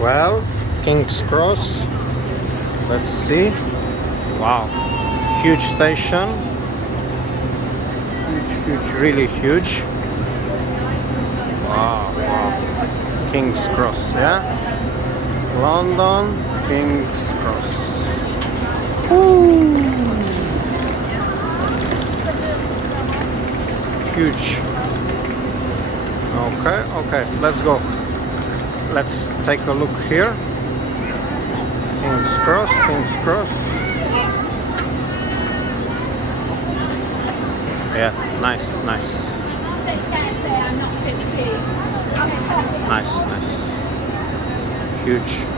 Well, King's Cross. Let's see. Wow, huge station. Huge, really huge. Wow, wow. King's Cross, yeah. London, King's Cross. Woo. Huge. Okay, okay, let's go. Let's take a look here. King's Cross, King's Cross. Yeah, nice, nice. Nice, nice. Huge.